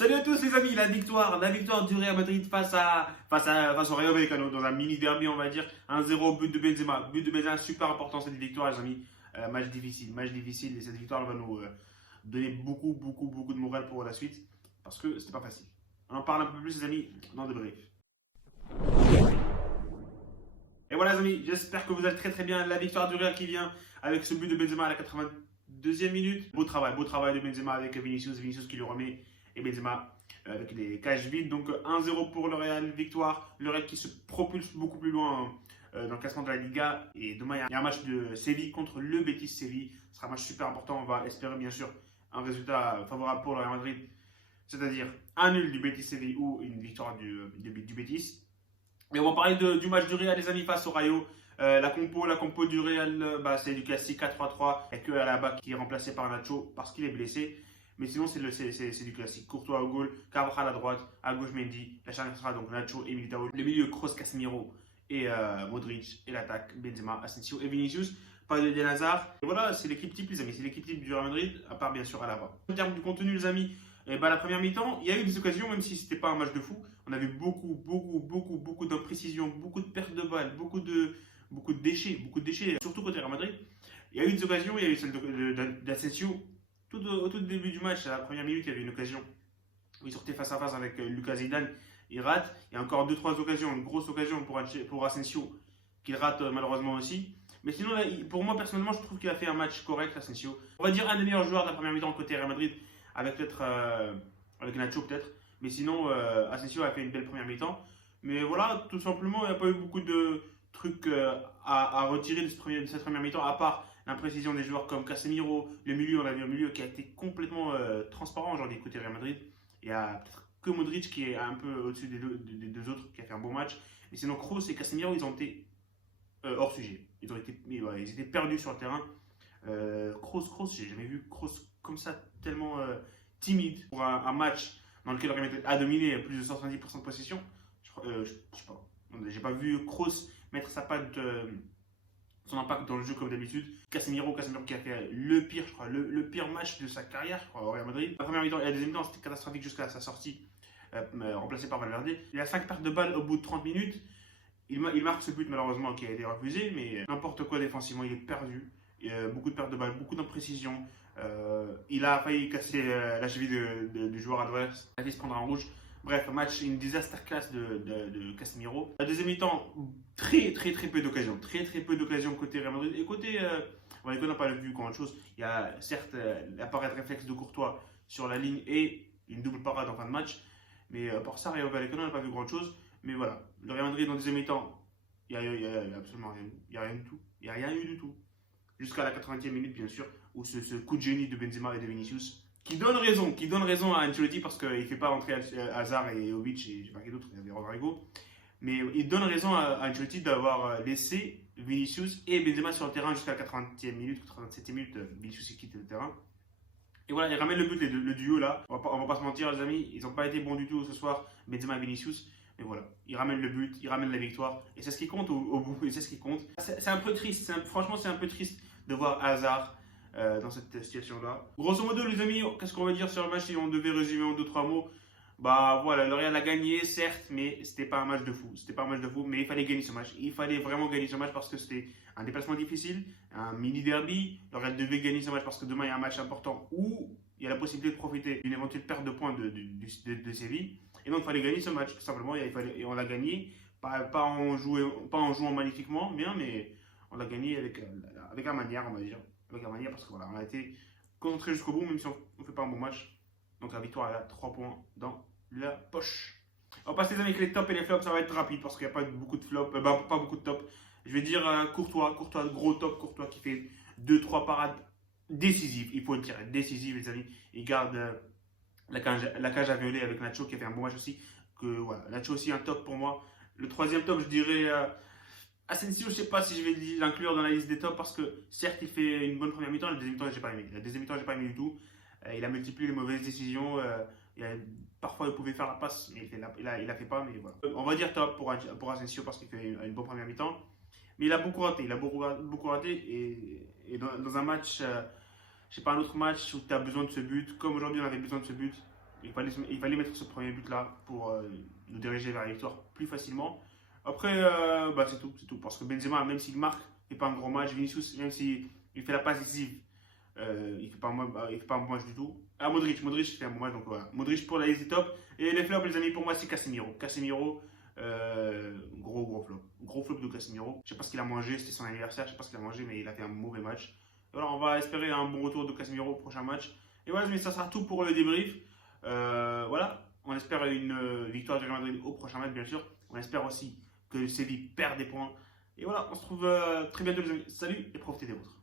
Salut à tous les amis, la victoire du Real Madrid face au Rayo Vallecano dans un mini derby on va dire, 1-0 but de Benzema super important cette victoire les amis, match difficile et cette victoire va nous donner beaucoup de morale pour la suite parce que c'était pas facile. On en parle un peu plus les amis dans le débrief. Et voilà les amis, j'espère que vous allez très bien. La victoire du Real qui vient avec ce but de Benzema à la 82e minute. Beau travail de Benzema avec Vinicius qui le remet et Benzema avec les cages vides. Donc 1-0 pour le Real, victoire. Le Real qui se propulse beaucoup plus loin dans le classement de la Liga. Et demain il y a un match de Séville contre le Betis Séville. Ce sera un match super important. On va espérer bien sûr un résultat favorable pour le Real Madrid. C'est-à-dire un nul du Betis Séville ou une victoire du Betis. Et on va parler du match du Real les amis face au Rayo. La compo du Real, c'est du classique 4-3-3. Il n'y a que Alaba qui est remplacé par Nacho parce qu'il est blessé. Mais sinon, c'est du classique. Courtois au goal, Carvajal à droite, à gauche Mendy. La charnière sera donc Nacho et Militao. Le milieu, Kroos, Casemiro et Modric. Et l'attaque, Benzema, Asensio et Vinicius. Pas de Eden Hazard. Et voilà, c'est l'équipe type les amis. C'est l'équipe type du Real Madrid, à part bien sûr Alaba. En termes de contenu les amis, la première mi-temps, il y a eu des occasions, même si ce n'était pas un match de fou. On avait beaucoup d'imprécisions, beaucoup de pertes de balles, beaucoup de déchets, surtout côté Real Madrid. Il y a eu des occasions, il y a eu celle d'Asensio. Au tout début du match, à la première minute, il y avait une occasion où il sortait face à face avec Lucas Zidane. Il rate. Il y a encore 2-3 occasions, une grosse occasion pour Asensio, qu'il rate malheureusement aussi. Mais sinon, pour moi, personnellement, je trouve qu'il a fait un match correct, Asensio. On va dire un des meilleurs joueurs de la première mi-temps côté Real Madrid, avec peut-être avec Nacho peut-être. Mais sinon, Asensio a fait une belle première mi-temps. Mais voilà, tout simplement, il n'y a pas eu beaucoup de trucs à retirer de cette première mi-temps, à part l'imprécision des joueurs comme Casemiro, le milieu, on a vu un milieu qui a été complètement transparent aujourd'hui côté Real Madrid. Il y a peut-être que Modric qui est un peu au-dessus des deux autres, qui a fait un bon match. Mais sinon, Kroos et Casemiro, ils ont été hors sujet. Ils étaient perdus sur le terrain. Kroos, j'ai jamais vu Kroos comme ça, tellement timide pour un match dans lequel le Real Madrid a dominé plus de 70% de possession. Je sais pas. J'ai pas vu Kroos mettre sa patte, son impact dans le jeu comme d'habitude. Casemiro qui a fait le pire, je crois, le pire match de sa carrière, je crois, au Real Madrid. La première mi-temps et la deuxième mi-temps, c'était catastrophique jusqu'à sa sortie, remplacé par Valverde. Il a 5 pertes de balles au bout de 30 minutes. Il marque ce but malheureusement qui a été refusé, mais n'importe quoi défensivement, il est perdu. Beaucoup de pertes de balles, beaucoup d'imprécisions. Il a failli casser la cheville du joueur adverse. Il a failli se prendre un rouge. Bref, un match, une disaster class de Casemiro. La deuxième mi-temps, très peu d'occasions. Très peu d'occasions côté Real Madrid. Et côté on n'a pas vu grand chose. Il y a certes la parade réflexe de Courtois sur la ligne et une double parade en fin de match. Mais pour ça, Rayo Vallecano n'a pas vu grand chose. Mais voilà, le Real Madrid dans la deuxième mi-temps, il n'y a absolument rien. Il n'y a rien du tout. Il n'y a rien eu du tout. Jusqu'à la 80e minute, bien sûr, où ce coup de génie de Benzema et de Vinicius qui donne raison à Ancelotti parce qu'il ne fait pas rentrer Hazard et Jovic et je ne sais pas qui d'autre, il y avait Rodrigo. Mais il donne raison à Ancelotti d'avoir laissé Vinicius et Benzema sur le terrain jusqu'à la 80e minute, 87e minute, Vinicius quitte le terrain. Et voilà, il ramène le but, le duo là. On va pas se mentir, les amis, ils n'ont pas été bons du tout ce soir, Benzema et Vinicius. Mais voilà, il ramène le but, il ramène la victoire. Et c'est ce qui compte au bout, et c'est ce qui compte. C'est un peu triste, franchement, c'est un peu triste de voir Hazard dans cette situation-là. Grosso modo, les amis, qu'est-ce qu'on va dire sur le match si on devait résumer en 2-3 mots? Voilà, le Real a gagné, certes, mais c'était pas un match de fou. C'était pas un match de fou, mais il fallait gagner ce match. Il fallait vraiment gagner ce match parce que c'était un déplacement difficile, un mini derby. Le Real devait gagner ce match parce que demain il y a un match important où il y a la possibilité de profiter d'une éventuelle perte de points de Séville. Et donc il fallait gagner ce match, tout simplement. Et on l'a gagné, pas en jouant magnifiquement, bien, mais on l'a gagné avec la manière, on va dire. Avec la manière, parce que voilà, on a été concentré jusqu'au bout, même si on ne fait pas un bon match. Donc la victoire, elle a 3 points dans la poche. On va passer les amis avec les tops et les flops, ça va être rapide parce qu'il n'y a pas beaucoup de flops, pas beaucoup de tops. Je vais dire Courtois, gros top, Courtois qui fait 2-3 parades décisives, il faut le dire, décisives les amis. Il garde la cage à violer avec Nacho qui a fait un bon match aussi. Voilà, Nacho aussi un top pour moi. Le troisième top, je dirais Asensio, je ne sais pas si je vais l'inclure dans la liste des tops parce que certes il fait une bonne première mi-temps, la deuxième mi-temps j'ai pas aimé. La deuxième mi-temps j'ai pas aimé du tout. Il a multiplié les mauvaises décisions. Parfois il pouvait faire la passe, mais il a fait pas. Mais voilà. On va dire top pour Asensio parce qu'il fait une bonne première mi-temps. Mais il a beaucoup raté. Et dans un match, je sais pas, un autre match où tu as besoin de ce but, comme aujourd'hui on avait besoin de ce but. Il fallait mettre ce premier but-là pour nous diriger vers la victoire plus facilement. Après, c'est tout. Parce que Benzema, même s'il marque, il fait pas un gros match. Vinicius, même s'il fait la passe décisive, il fait pas un bon match du tout. Ah, Modric fait un bon match, donc voilà. Modric pour la liste des top. Et les flops, les amis, pour moi, c'est Casemiro. Casemiro, gros flop. Gros flop de Casemiro. Je sais pas ce qu'il a mangé, c'était son anniversaire, je sais pas ce qu'il a mangé, mais il a fait un mauvais match. Alors, on va espérer un bon retour de Casemiro au prochain match. Et voilà, mais ça sera tout pour le débrief. Voilà, on espère une victoire du Real Madrid au prochain match, bien sûr. On espère aussi que Séville perd des points. Et voilà, on se retrouve très bientôt, les amis. Salut et profitez des vôtres.